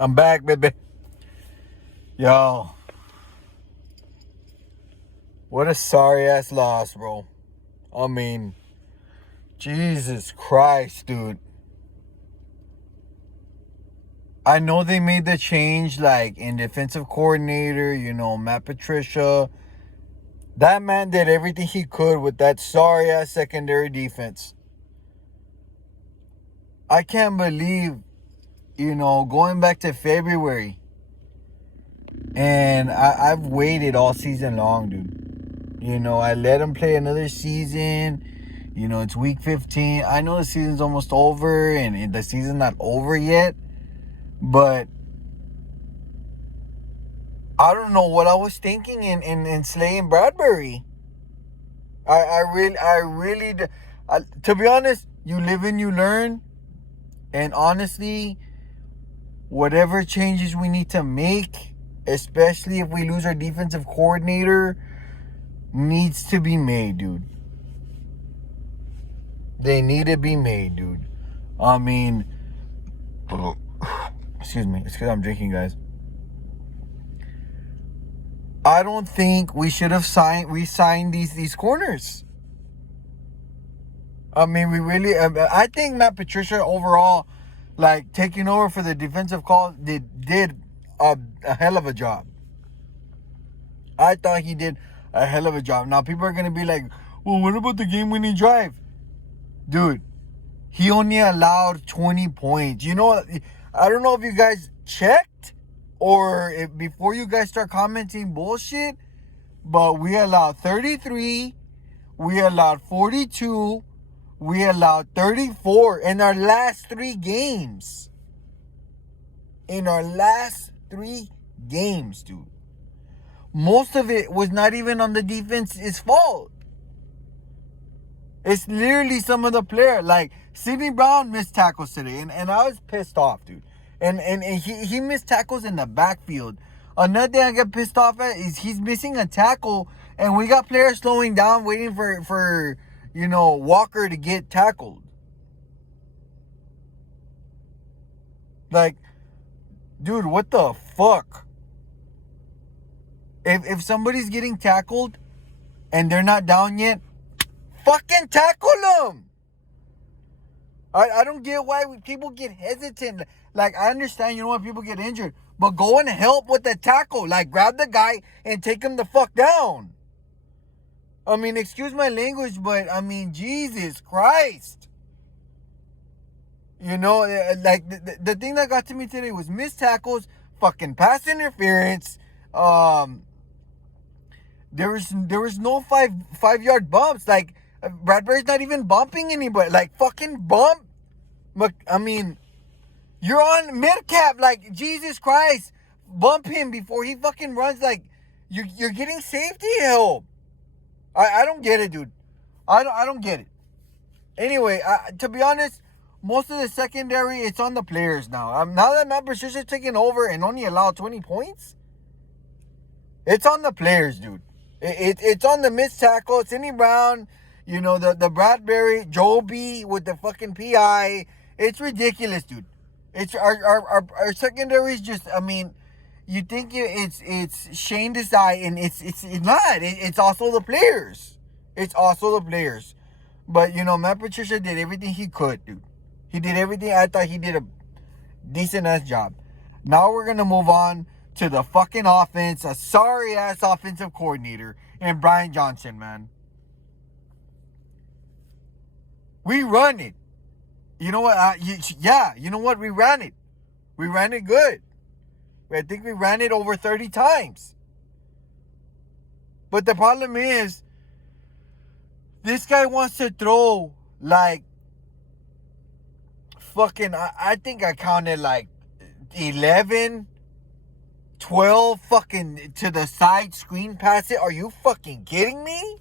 I'm back, baby. Yo. What a sorry-ass loss, bro. I mean, Jesus Christ, dude. I know they made the change, like, in defensive coordinator, Matt Patricia. That man did everything he could with that sorry-ass secondary defense. I can't believe, going back to February, and I've waited all season long, dude. I let him play another season. It's week 15. I know the season's almost over, and the season's not over yet. But I don't know what I was thinking in slaying Bradbury. I really, to be honest, you live and you learn. And honestly, whatever changes we need to make, especially if we lose our defensive coordinator, needs to be made, dude. They need to be made, dude. I mean, excuse me. It's because I'm drinking, guys. I don't think we should have re-signed these corners. I mean, I think Matt Patricia overall, like, taking over for the defensive call, did a hell of a job. I thought he did a hell of a job. Now, people are going to be like, well, what about the game-winning drive? Dude, he only allowed 20 points. I don't know if you guys checked or if before you guys start commenting bullshit, but we allowed 33, we allowed 42, we allowed 34 in our last 3 games. In our last 3 games, dude. Most of it was not even on the defense's fault. It's literally some of the players. Like, Sidney Brown missed tackles today, and I was pissed off, dude. And he missed tackles in the backfield. Another thing I get pissed off at is he's missing a tackle, and we got players slowing down, waiting for Walker to get tackled. Like, dude, what the fuck? If somebody's getting tackled and they're not down yet, fucking tackle them. I don't get why people get hesitant. Like, I understand, why people get injured, but go and help with the tackle. Like, grab the guy and take him the fuck down. I mean, excuse my language, but I mean, Jesus Christ. Like, the thing that got to me today was missed tackles, fucking pass interference. There was no 5-yard bumps. Like, Bradbury's not even bumping anybody. Like, fucking bump. I mean, you're on mid-cap. Like, Jesus Christ. Bump him before he fucking runs. Like, you're getting safety help. I don't get it, dude. I don't get it. Anyway, to be honest, most of the secondary, it's on the players now. Now that Matt Patricia's taking over and only allowed 20 points, it's on the players, dude. It's on the missed tackle. Sidney Brown, the Bradbury, Joby with the fucking PI. It's ridiculous, dude. It's our secondary is just, I mean, you think it's Shane Desai, and it's not. It's also the players. It's also the players. But, Matt Patricia did everything he could, dude. He did everything. I thought he did a decent-ass job. Now we're going to move on to the fucking offense. A sorry-ass offensive coordinator and Brian Johnson, man. We run it. You know what? You know what? We ran it. We ran it good. I think we ran it over 30 times. But the problem is, this guy wants to throw, like, fucking, I think I counted, like, 11, 12 fucking to the side screen passes. Are you fucking kidding me?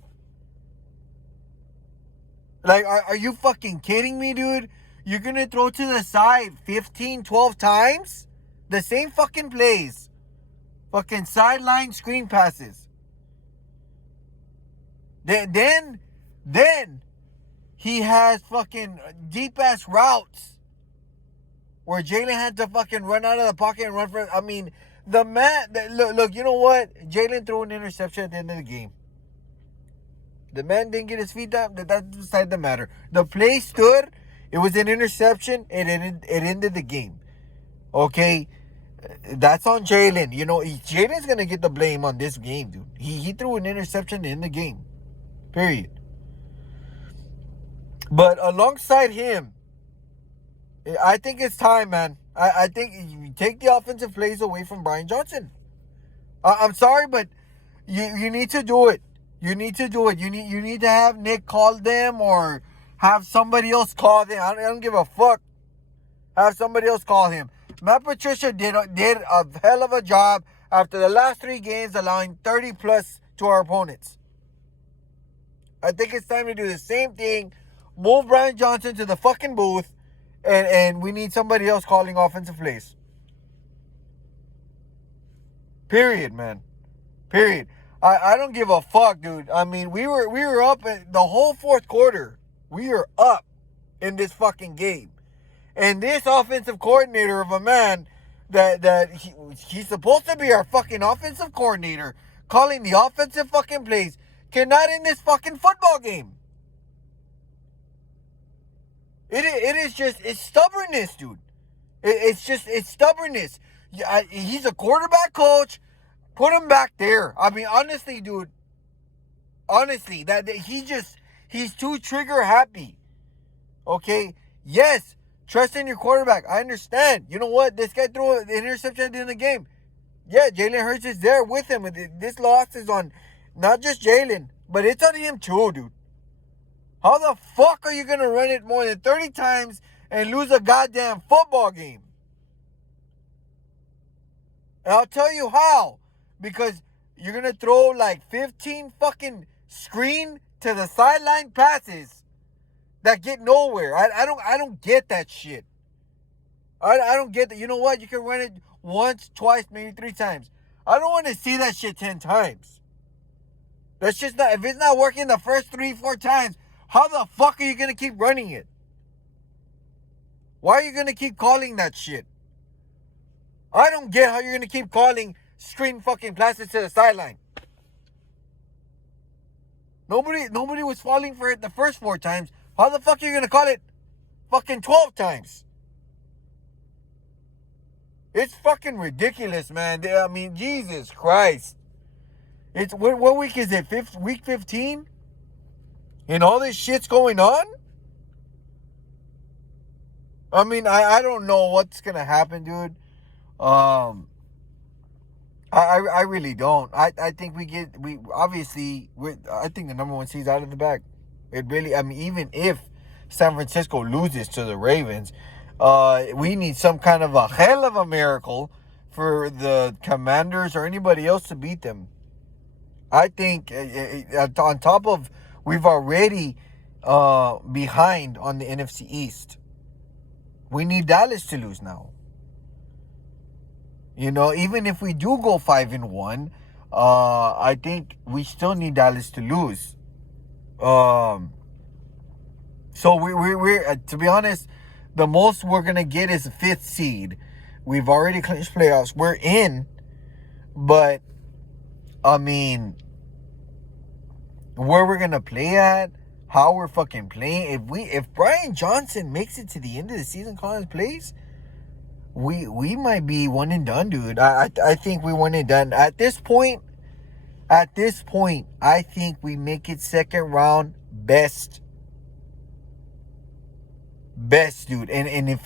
Like, are you fucking kidding me, dude? You're going to throw to the side 15, 12 times? The same fucking plays. Fucking sideline screen passes. Then he has fucking deep-ass routes where Jalen had to fucking run out of the pocket and run for. I mean, the man. Look. You know what? Jalen threw an interception at the end of the game. The man didn't get his feet down. That's beside the matter. The play stood. It was an interception. It ended the game. Okay, that's on Jalen. You know, Jalen's gonna get the blame on this game, dude. He threw an interception in the game. Period. But alongside him, I think it's time, man. I think you take the offensive plays away from Brian Johnson. I'm sorry, but you need to do it. You need to do it. You need to have Nick call them or have somebody else call them. I don't give a fuck. Have somebody else call him. Matt Patricia did a hell of a job after the last 3 games, allowing 30 plus to our opponents. I think it's time to do the same thing. Move Brian Johnson to the fucking booth, and we need somebody else calling offensive plays. Period, man. Period. I don't give a fuck, dude. I mean, we were up the whole fourth quarter. We were up in this fucking game. And this offensive coordinator of a man that he's supposed to be our fucking offensive coordinator, calling the offensive fucking plays, cannot end this fucking football game. It's stubbornness, dude. It's stubbornness. He's a quarterback coach. Put him back there. I mean, honestly, dude. Honestly, that he's too trigger happy. Okay? Yes, trust in your quarterback. I understand. You know what? This guy threw an interception at the end of the game. Yeah, Jalen Hurts is there with him. This loss is on not just Jalen, but it's on him too, dude. How the fuck are you going to run it more than 30 times and lose a goddamn football game? And I'll tell you how. Because you're going to throw like 15 fucking screen to the sideline passes that get nowhere. I don't get that shit. I don't get that. You know what? You can run it once, twice, maybe 3 times. I don't want to see that shit 10 times. That's just not, if it's not working the first 3-4 times, how the fuck are you going to keep running it? Why are you going to keep calling that shit? I don't get how you're going to keep calling screen fucking passes to the sideline. Nobody was falling for it the first 4 times. How the fuck are you going to call it fucking 12 times? It's fucking ridiculous, man. I mean, Jesus Christ. It's what week is it? Week 15? And all this shit's going on? I mean, I don't know what's gonna happen, dude. I really don't. I think I think the number 1 seed's out of the bag. It really, I mean, even if San Francisco loses to the Ravens, we need some kind of a hell of a miracle for the Commanders or anybody else to beat them. I think on top of, we've already behind on the NFC East. We need Dallas to lose now. You know, even if we do go 5-1, I think we still need Dallas to lose. So we're to be honest, the most we're gonna get is a 5th seed. We've already clinched playoffs. We're in, but I mean, where we're gonna play at, how we're fucking playing. If Brian Johnson makes it to the end of the season calling plays, we might be one and done, dude. I think we one and done. At this point, I think we make it second round best, dude. And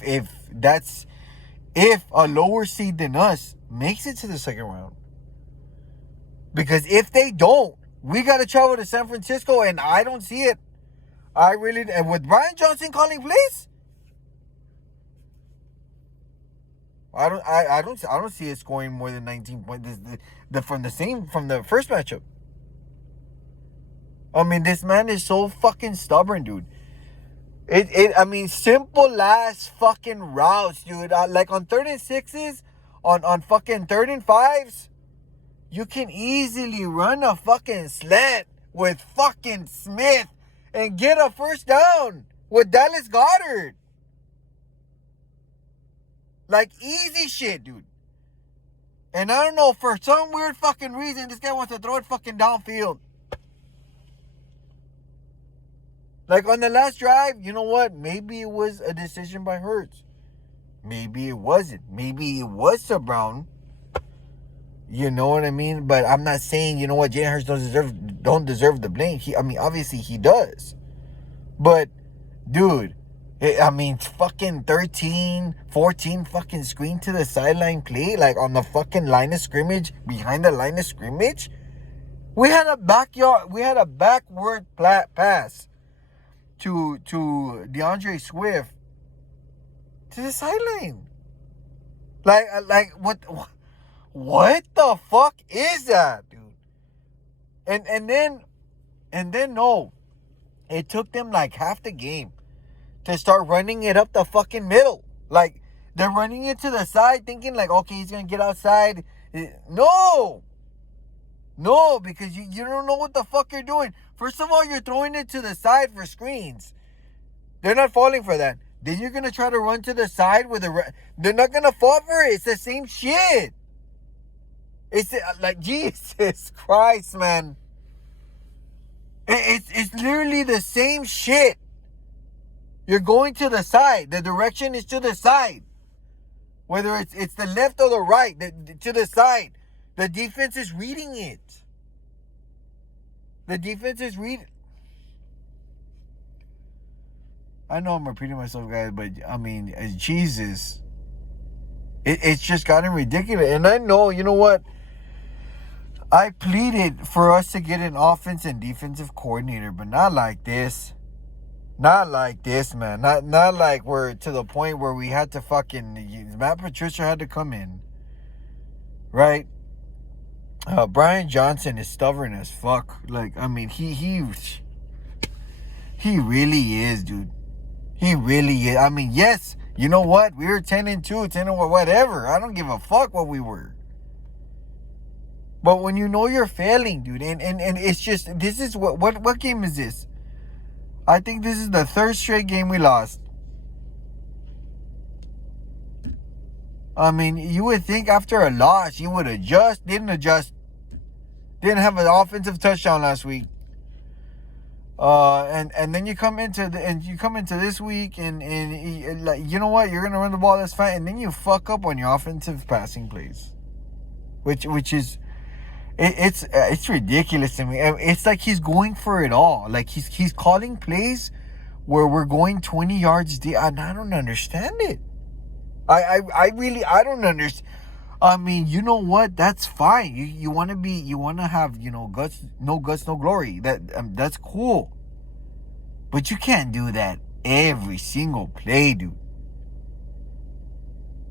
if a lower seed than us makes it to the second round, because if they don't, we got to travel to San Francisco, and I don't see it. And with Brian Johnson calling plays, I don't see it scoring more than 19 points from the first matchup. I mean, this man is so fucking stubborn, dude. I mean, simple ass fucking routes, dude. Like on 3rd and 6s, on fucking 3rd and 5s, you can easily run a fucking slant with fucking Smith and get a first down with Dallas Goedert. Like, easy shit, dude. And I don't know, for some weird fucking reason, this guy wants to throw it fucking downfield. Like, on the last drive, you know what? Maybe it was a decision by Hurts. Maybe it wasn't. Maybe it was to Brown. You know what I mean? But I'm not saying, you know what, Jalen Hurts don't deserve the blame. Obviously he does. But, dude, fucking 13, 14 fucking screen to the sideline play, like on the fucking line of scrimmage, behind the line of scrimmage. We had a backward pass to DeAndre Swift to the sideline. Like what the fuck is that, dude? And then no. It took them like half the game to start running it up the fucking middle. Like, they're running it to the side thinking like, okay, he's going to get outside. No, because you don't know what the fuck you're doing. First of all, you're throwing it to the side for screens. They're not falling for that. Then you're going to try to run to the side with they're not going to fall for it. It's the same shit. It's like, Jesus Christ, man. It's literally the same shit. You're going to the side. The direction is to the side. Whether it's the left or the right, to the side. The defense is reading it. The defense is reading. I know I'm repeating myself, guys, but I mean, Jesus. It's just gotten ridiculous. And I know, you know what? I pleaded for us to get an offense and defensive coordinator, but not like this. Not like this, man. Not like we're to the point where we had to fucking... Matt Patricia had to come in. Right? Brian Johnson is stubborn as fuck. Like, I mean, he really is, dude. He really is. I mean, yes, you know what? We were 10-2, 10 or whatever. I don't give a fuck what we were. But when you know you're failing, dude, and it's just, this is what game is this? I think this is the third straight game we lost. I mean, you would think after a loss, you would adjust, didn't adjust. Didn't have an offensive touchdown last week. And then you come into this week and like, you know what? You're gonna run the ball, that's fine, and then you fuck up on your offensive passing plays, which is. It's ridiculous to me. It's like he's going for it all. Like he's calling plays where we're going 20 yards deep, and I don't understand it. I really don't understand. I mean, you know what? That's fine. You want to have, you know, guts, no glory. That's cool. But you can't do that every single play, dude.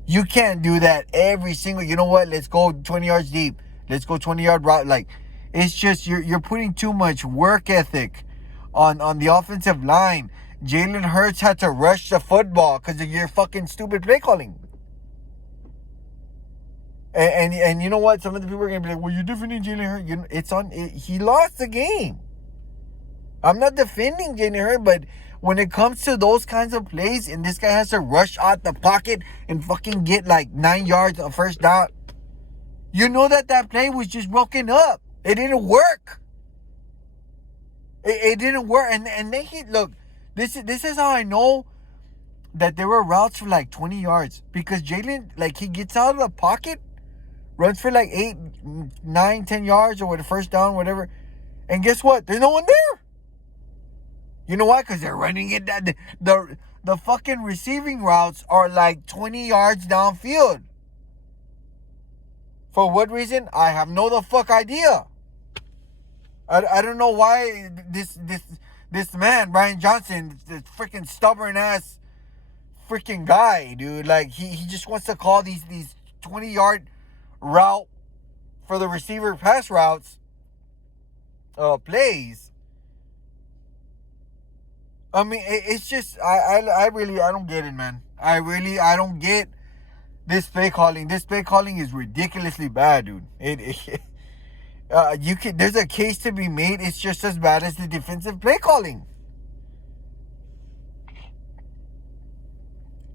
You can't do that every single. You know what? Let's go 20 yards deep. Let's go 20-yard route. Like, it's just you're putting too much work ethic on the offensive line. Jalen Hurts had to rush the football because of your fucking stupid play calling. And you know what? Some of the people are gonna be like, "Well, you're defending Jalen Hurts." He lost the game. I'm not defending Jalen Hurts, but when it comes to those kinds of plays, and this guy has to rush out the pocket and fucking get like 9 yards of first down. You know that play was just broken up. It didn't work. It didn't work. And then look, this is how I know that there were routes for like 20 yards. Because Jalen, like, he gets out of the pocket, runs for like 8, 9, 10 yards or with first down, whatever. And guess what? There's no one there. You know why? Because they're running it. The fucking receiving routes are like 20 yards downfield. For what reason? I have no the fuck idea. I don't know why this man, Brian Johnson, this freaking stubborn ass freaking guy, dude. Like, he just wants to call these 20-yard route for the receiver pass routes plays. I mean, it's just I really don't get it, man. I don't get this play calling. This play calling is ridiculously bad, dude. There's a case to be made. It's just as bad as the defensive play calling.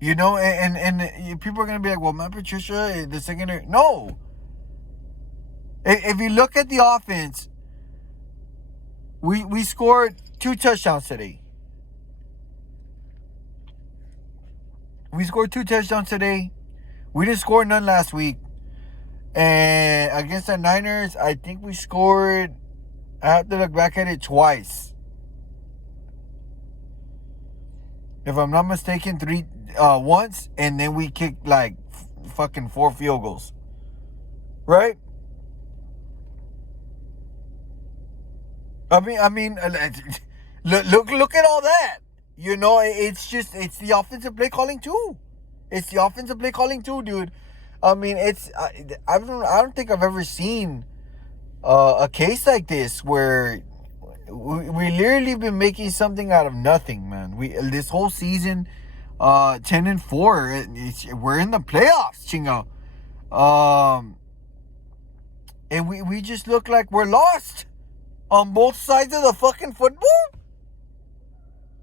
You know, and people are gonna be like, well, Matt Patricia, the secondary. No. If you look at the offense, we scored 2 touchdowns today. We scored 2 touchdowns today. We didn't score none last week. And against the Niners, I think we scored, I have to look back at it, twice. If I'm not mistaken, once, and then we kicked like fucking 4 field goals. Right? I mean, look at all that. You know, it's the offensive play calling too. It's the offensive play calling too, dude. I mean, I don't think I've ever seen a case like this where we literally been making something out of nothing, man. This whole season, 10-4, we're in the playoffs, chingo. And we just look like we're lost on both sides of the fucking football.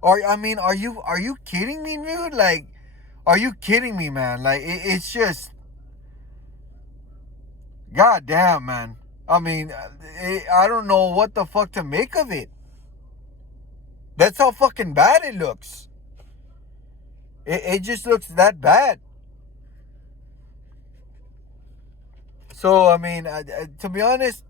Are you kidding me, dude? Like, are you kidding me, man? Like, it's just, goddamn, man. I mean, I don't know what the fuck to make of it. That's how fucking bad it looks. It just looks that bad. So, I mean, to be honest,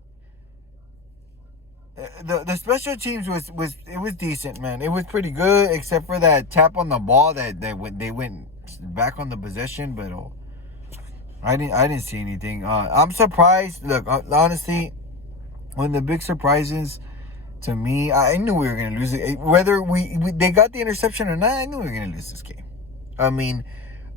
the special teams was decent, man. It was pretty good, except for that tap on the ball that they went back on the possession, but I didn't see anything. I'm surprised. Look, honestly, one of the big surprises to me, I knew we were gonna lose it. Whether they got the interception or not, I knew we were gonna lose this game. I mean,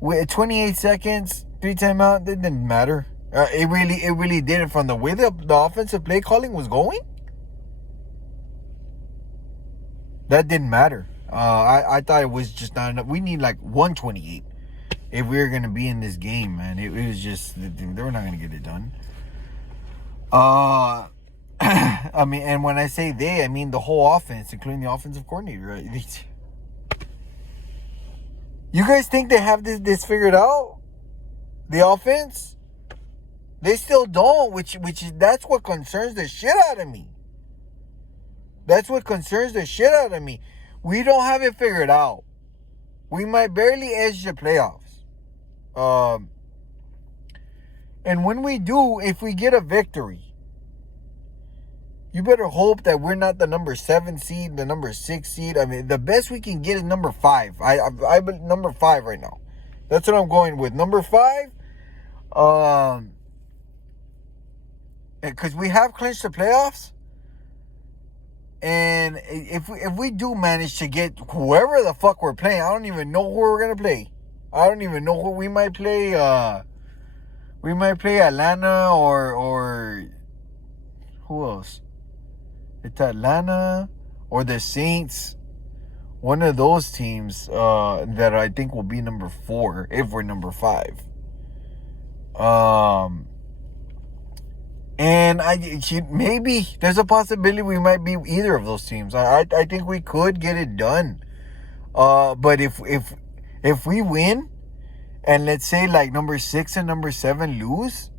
with 28 seconds, 3 timeout, it didn't matter. It really didn't. From the way the offensive play calling was going, that didn't matter. I thought it was just not enough. We need like 128 if we were going to be in this game, man. It was just, they were not going to get it done. I mean, and when I say they, I mean the whole offense, including the offensive coordinator, right? You guys think they have this figured out? The offense? They still don't, which is, that's what concerns the shit out of me. That's what concerns the shit out of me. We don't have it figured out. We might barely edge the playoffs. And when we do, if we get a victory, you better hope that we're not the number 7 seed, the number 6 seed. I mean, the best we can get is number 5. I number 5 right now. That's what I'm going with. Number 5. Because we have clinched the playoffs. And if we do manage to get whoever the fuck we're playing, I don't even know who we're gonna play. I don't even know who we might play. We might play Atlanta or who else? It's Atlanta or the Saints. One of those teams that I think will be number 4 if we're number 5. And maybe there's a possibility we might be either of those teams. I think we could get it done. But if we win, and let's say like number 6 and number 7 lose,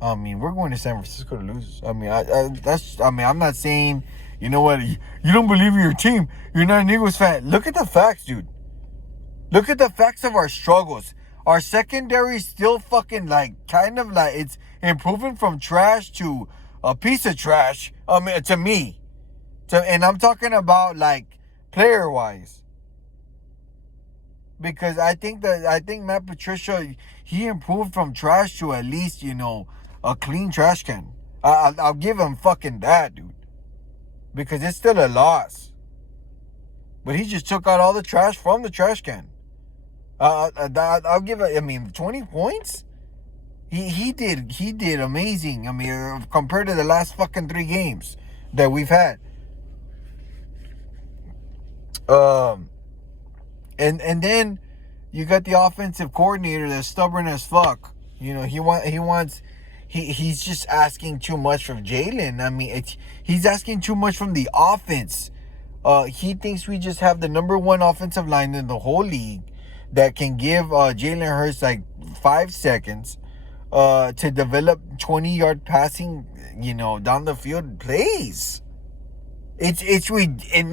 I mean, we're going to San Francisco to lose. I mean, I'm not saying, you know what, you don't believe in your team. You're not an Eagles fan. Look at the facts, dude. Look at the facts of our struggles. Our secondary is still fucking like, kind of like, it's improving from trash to a piece of trash. I mean, to me. And I'm talking about like player-wise. Because I think Matt Patricia, he improved from trash to at least, you know, a clean trash can. I'll give him fucking that, dude. Because it's still a loss. But he just took out all the trash from the trash can. I'll give it, I mean, 20 points? He did amazing. I mean, compared to the last fucking 3 games that we've had. And then you got the offensive coordinator that's stubborn as fuck. You know, he's just asking too much from Jalen. I mean, he's asking too much from the offense. He thinks we just have the number 1 offensive line in the whole league. that can give Jalen Hurts like 5 seconds to develop 20-yard passing, down the field plays. And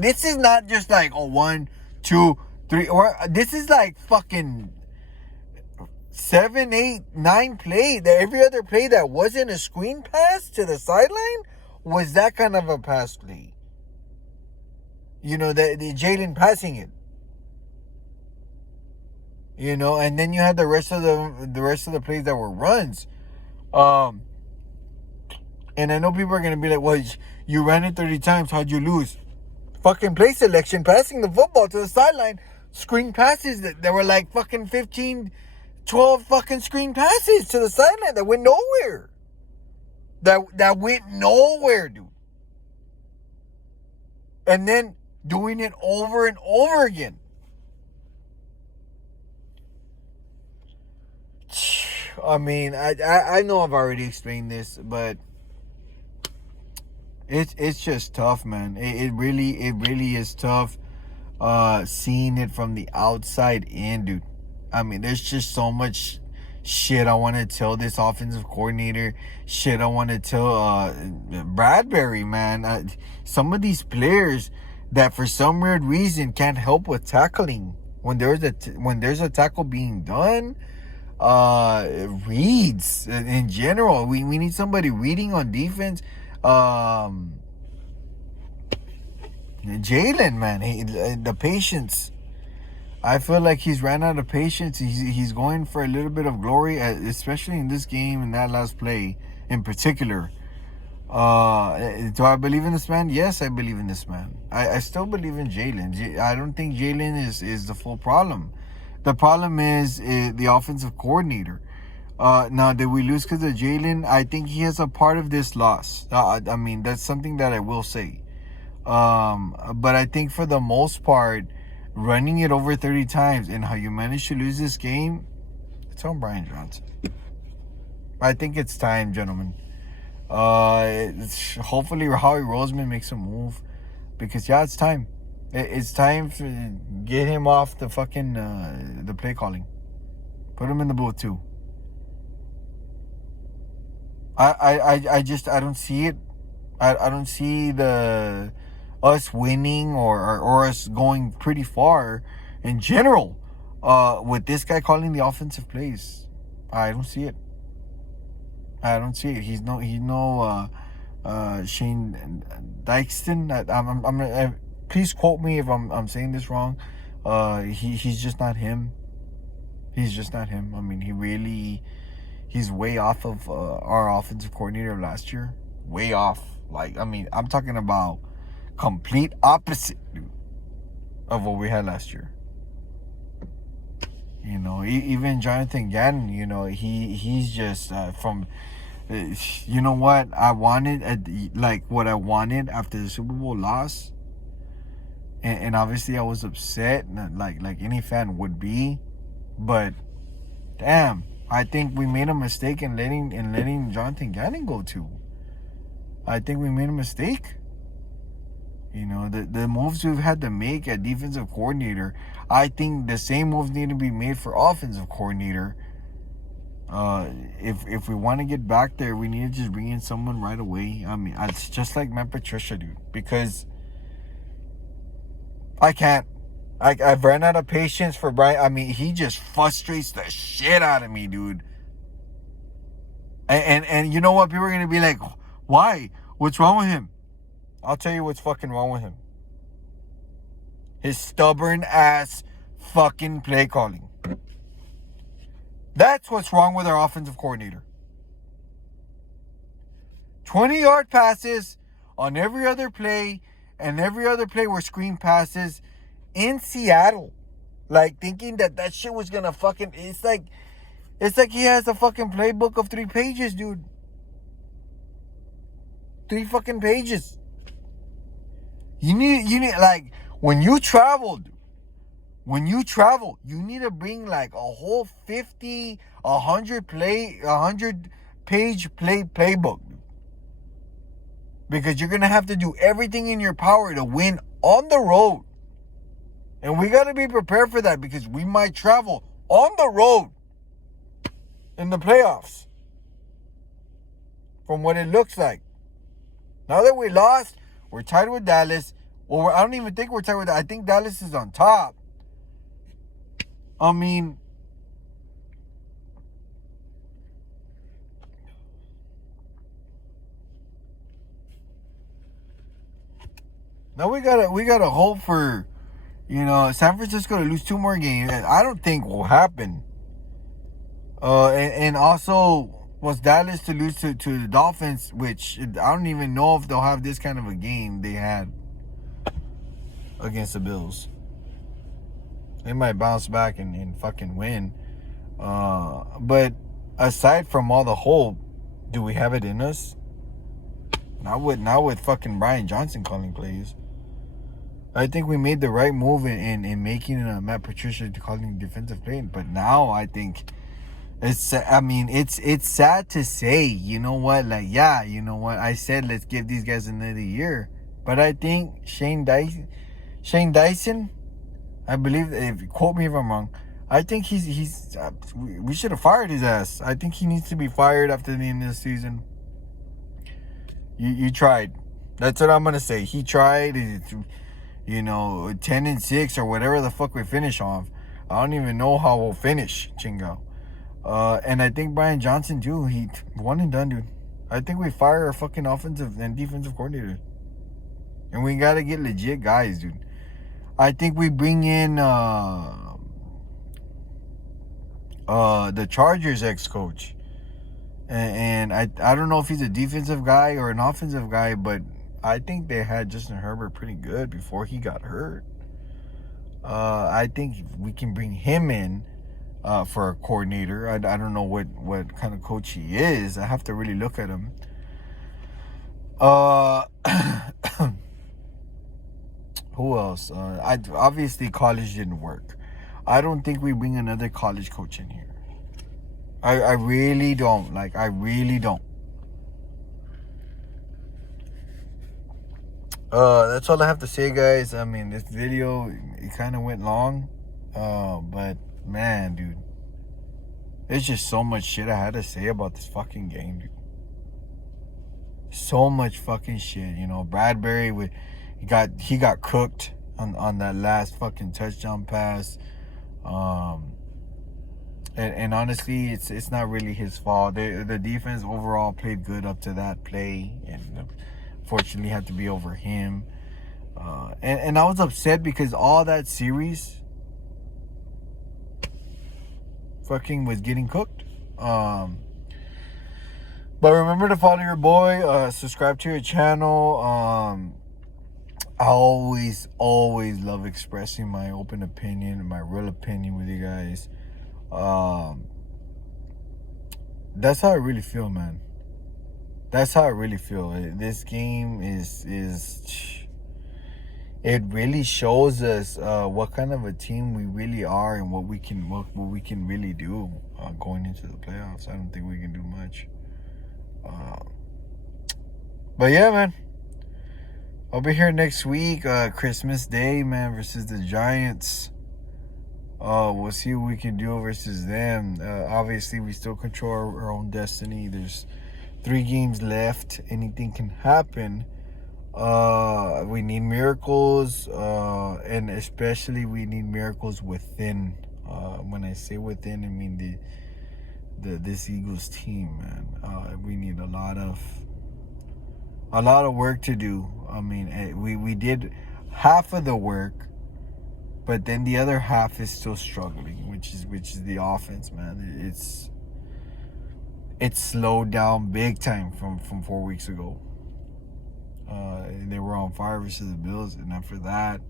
this is not just like 1, 2, 3, or this is like fucking 7, 8, 9 play. Every other play that wasn't a screen pass to the sideline was that kind of a pass play. The Jalen passing it. And then you had the rest of the plays that were runs. And I know people are gonna be like, well, you ran it 30 times, how'd you lose? Fucking play selection, passing the football to the sideline, screen passes that were like fucking 15, 12 fucking screen passes to the sideline that went nowhere. That went nowhere, dude. And then doing it over and over again. I mean, I know I've already explained this, but it's just tough, man. It really is tough seeing it from the outside in, dude. I mean, there's just so much shit I want to tell this offensive coordinator. Shit I want to tell Bradbury, man. Some of these players that for some weird reason can't help with tackling when there's a tackle being done. Reads in general. We need somebody reading on defense. Jalen, man, the patience. I feel like he's ran out of patience. He's going for a little bit of glory, especially in this game and that last play in particular. Do I believe in this man? Yes, I believe in this man. I still believe in Jalen. I don't think Jalen is the full problem. The problem is the offensive coordinator. Now, did we lose because of Jalen? I think he has a part of this loss. I mean, that's something that I will say. But I think for the most part, running it over 30 times and how you managed to lose this game, it's on Brian Johnson. I think it's time, gentlemen. Hopefully Howie Roseman makes a move, because it's time. It's time to get him off the fucking the play calling. Put him in the booth too. I don't see it. I don't see us winning or us going pretty far in general with this guy calling the offensive plays. I don't see it. He's no Shane Dykeston. Please quote me if I'm saying this wrong. He's just not him. He's just not him. I mean, he's way off of our offensive coordinator last year. Way off. Like, I mean, I'm talking about complete opposite, dude, of what we had last year. Even Jonathan Gannon, he's just from... you know what? I wanted, what I wanted after the Super Bowl loss. And obviously I was upset, like any fan would be. But, damn, I think we made a mistake in letting Jonathan Gannon go too. I think we made a mistake. The moves we've had to make at defensive coordinator, I think the same moves need to be made for offensive coordinator. If we want to get back there, we need to just bring in someone right away. I mean, it's just like Matt Patricia, dude. Because I can't. I've run out of patience for Brian. I mean, he just frustrates the shit out of me, dude. And you know what? People are going to be like, why? What's wrong with him? I'll tell you what's fucking wrong with him. His stubborn ass fucking play calling. That's what's wrong with our offensive coordinator. 20-yard passes on every other play, and every other play were screen passes in Seattle. Like, thinking that shit was gonna fucking... It's like he has a fucking playbook of 3 pages, dude. 3 fucking pages. You need like, when you travel, you need to bring like a whole 50, 100 page playbook. Because you're going to have to do everything in your power to win on the road. And we got to be prepared for that because we might travel on the road in the playoffs from what it looks like. Now that we lost, we're tied with Dallas. Well, I don't even think we're tied with Dallas. I think Dallas is on top. I mean, now we gotta hope for, San Francisco to lose 2 more games. I don't think will happen. And also was Dallas to lose to the Dolphins, which I don't even know if they'll have this kind of a game they had against the Bills. They might bounce back and fucking win. But aside from all the hope, do we have it in us? Not with fucking Brian Johnson calling plays. I think we made the right move in making Matt Patricia calling defensive play. But now I think it's sad to say, you know what? Like, yeah, you know what? I said let's give these guys another year. But I think Shane Dyson, I believe, quote me if I'm wrong, I think we should have fired his ass. I think he needs to be fired after the end of the season. You tried. That's what I'm going to say. He tried, 10-6 or whatever the fuck we finish off. I don't even know how we'll finish, Chingo. And I think Brian Johnson, too, he one and done, dude. I think we fire our fucking offensive and defensive coordinator. And we got to get legit guys, dude. I think we bring in the Chargers ex-coach. And I don't know if he's a defensive guy or an offensive guy, but I think they had Justin Herbert pretty good before he got hurt. I think we can bring him in for a coordinator. I don't know what kind of coach he is. I have to really look at him. Who else? Obviously, college didn't work. I don't think we bring another college coach in here. I really don't. I really don't. That's all I have to say, guys. I mean, this video, it kind of went long. But, man, dude. There's just so much shit I had to say about this fucking game, dude. So much fucking shit. Bradbury, he got cooked on that last fucking touchdown pass. And honestly, it's not really his fault. The defense overall played good up to that play, and fortunately had to be over him. And I was upset because all that series fucking was getting cooked. But remember to follow your boy, subscribe to your channel. I always love expressing my open opinion and my real opinion with you guys. That's how I really feel, man. That's how I really feel. This game is it really shows us what kind of a team we really are and what we can really do going into the playoffs. I don't think we can do much. But yeah, man. I'll be here next week, Christmas Day, man, versus the Giants. We'll see what we can do versus them. Obviously, we still control our own destiny. There's 3 games left. Anything can happen. We need miracles, and especially we need miracles within. When I say within, I mean this Eagles team, man. We need a lot of work to do. I mean, we did half of the work, but then the other half is still struggling, which is the offense, man. It's slowed down big time from 4 weeks ago. They were on fire versus the Bills, and after that,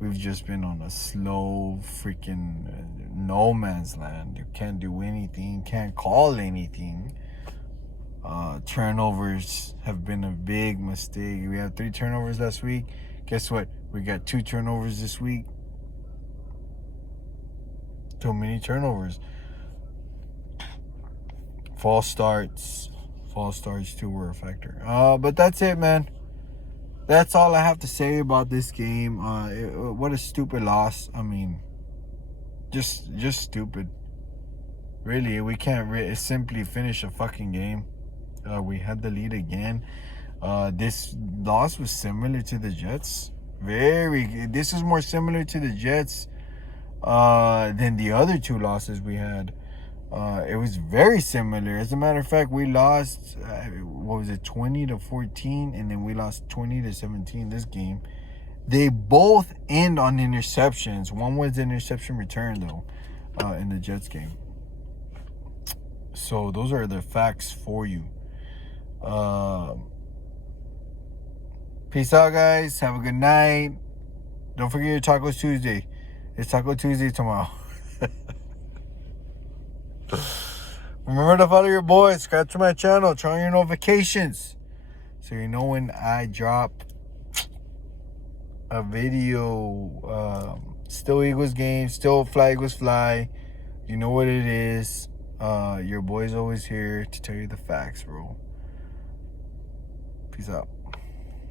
we've just been on a slow freaking no man's land. You can't do anything, can't call anything. Turnovers have been a big mistake. We had 3 turnovers last week. Guess what? We got 2 turnovers this week. Too many turnovers. False starts too were a factor. But that's it, man. That's all I have to say about this game. What a stupid loss. I mean, just stupid. Really, we can't simply finish a fucking game. We had the lead again. This loss was similar to the Jets. This is more similar to the Jets than the other two losses we had. It was very similar. As a matter of fact, we lost, 20-14, and then we lost 20-17 this game. They both end on interceptions. One was interception return, though, in the Jets game. So those are the facts for you. Peace out, guys. Have a good night. Don't forget your Tacos Tuesday. It's Taco Tuesday tomorrow. Remember to follow your boy. Subscribe to my channel. Turn on your notifications so you know when I drop a video. Still Eagles game. Still Fly Eagles Fly. You know what it is. Your boy's always here to tell you the facts, bro. Peace out.